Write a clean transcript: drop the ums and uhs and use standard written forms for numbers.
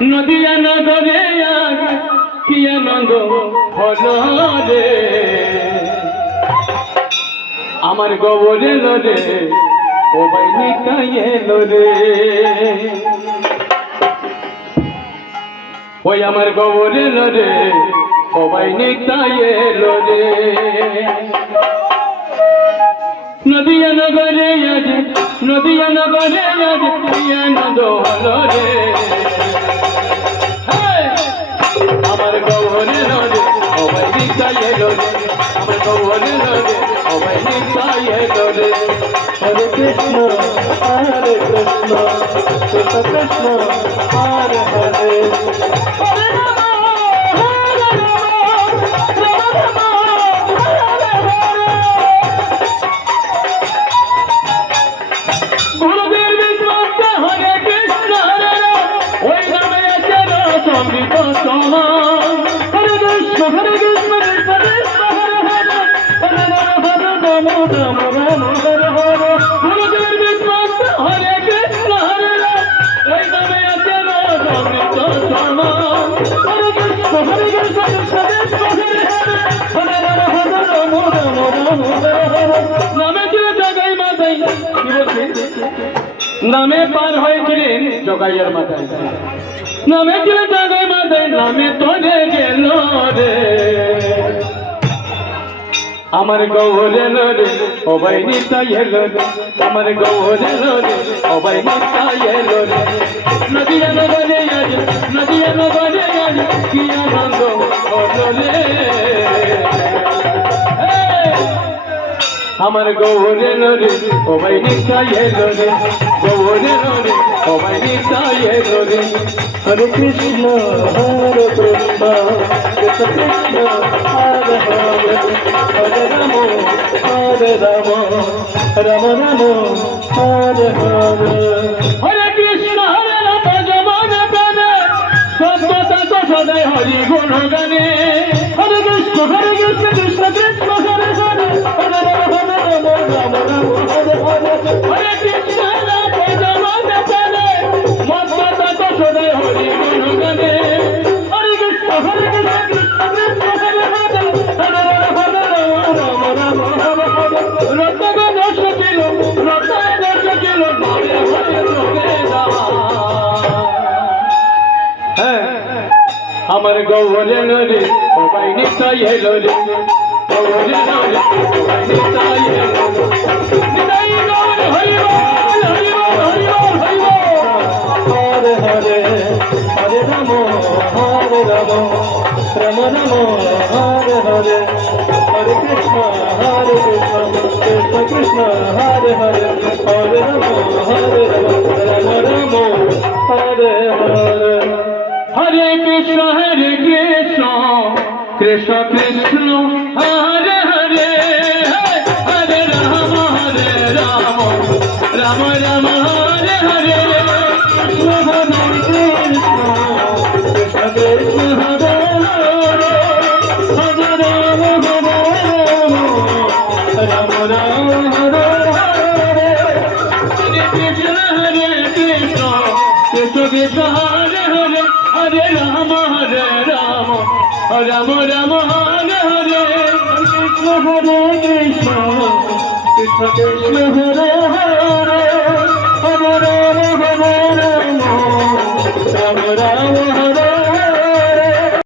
নদিয়া নগরে আজ কি আনন্দ হলো রে, আমার গোবর এলো রে, ও বাইনিকা এলো রে, ওই আমার গোবর এলো রে, ও বাইনিকা এলো রে। নদিয়া নগরে আজ, নদিয়া নগরে আজ কি আনন্দ হলো রে, আমার গৌরে রে, ও বাইনিকা এলো রে, আমার গৌরে রে, ও বাইনিকা এলো রে। হরে কৃষ্ণ কৃষ্ণ কৃষ্ণ হরে হরে, হরে রাম হরে রাম, রাম রাম হরে হরে। গুরুদেব বিষ্ণু হরে কৃষ্ণ হরে রাম, ওই নামে আছে অমৃত সমান। হরে কৃষ্ণ কৃষ্ণ কৃষ্ণ হরে হরে, হরে রাম রাম হরে হরে। গুরুদেব বিষ্ণু হরে কৃষ্ণ হরে রাম, ওই নামে আছে অমৃত সমান। হরে কৃষ্ণ কৃষ্ণ কৃষ্ণ হরে হরে, হরে রাম হরে হরে। নামে ছিল জগাই মাতাই, কি বলছে? নামে পার হয়েছিলেন জগাইয়ের মাথায়, নামে ছিল জগাই মাথায়, নামে তোরে গেল রে, আমার গৌর এলো রে, ও বাইনিকা এলো রে, আমার গৌর এলো রে, ও বাইনিকা এলো রে। নদিয়া নগরে আজ, নদিয়া নগরে আজ কি আনন্দ হলো রে, আমার গৌর এলো রে, ও বাইনিকা এলো রে, গৌর এলো রে, ও বাইনিকা এলো রে। হরে কৃষ্ণ কৃষ্ণ কৃষ্ণ হরে হরে, হরে রাম রাম রাম হরে হরে। হরে কৃষ্ণ হরে রাম যমন প্রাণে, সত্যতা তো সদাই হরি গুণ গানে। হরে কৃষ্ণ কৃষ্ণ কৃষ্ণ হরে হরে, হরে রাম হরে হরে। হরে কৃষ্ণ রাম যমন প্রাণে, সত্যতা তো সদাই হরি গুণ গানে। হরে কৃষ্ণ কৃষ্ণ কৃষ্ণ হরে হরে, হরে রাম রাম হরে হরে। রতগণ সচিল, রতগণ সচিল, নামে হরে লোকে যাওয়া। আমার গৌর এলো রে, ও বাইনিকা এলো রে, গৌর এলো রে, ও বাইনিকা এলো রে। নিতাই গৌর হরি বল, হরি বল, হরি বল, হরি বল। হরে হরে, হরে রাম রাম রাম হরে হরে। হরে কৃষ্ণ কৃষ্ণ কৃষ্ণ হরে হরে, হরে রাম রাম রাম হরে হরে। হরে কৃষ্ণ কৃষ্ণ কৃষ্ণ হরে হরে, হরে রাম রাম রাম হরে হরে। কৃষ্ণ হরে কৃষ্ণ কৃষ্ণ কৃষ্ণ হরে হরে, হরে রাম রাম হরে হরে। হরে কৃষ্ণ কৃষ্ণ কৃষ্ণ হরে হরে, হরে রাম রাম রাম হরে হরে। কৃষ্ণ হরে কৃষ্ণ কৃষ্ণ কৃষ্ণ হরে হরে, হরে রাম রাম রাম হরে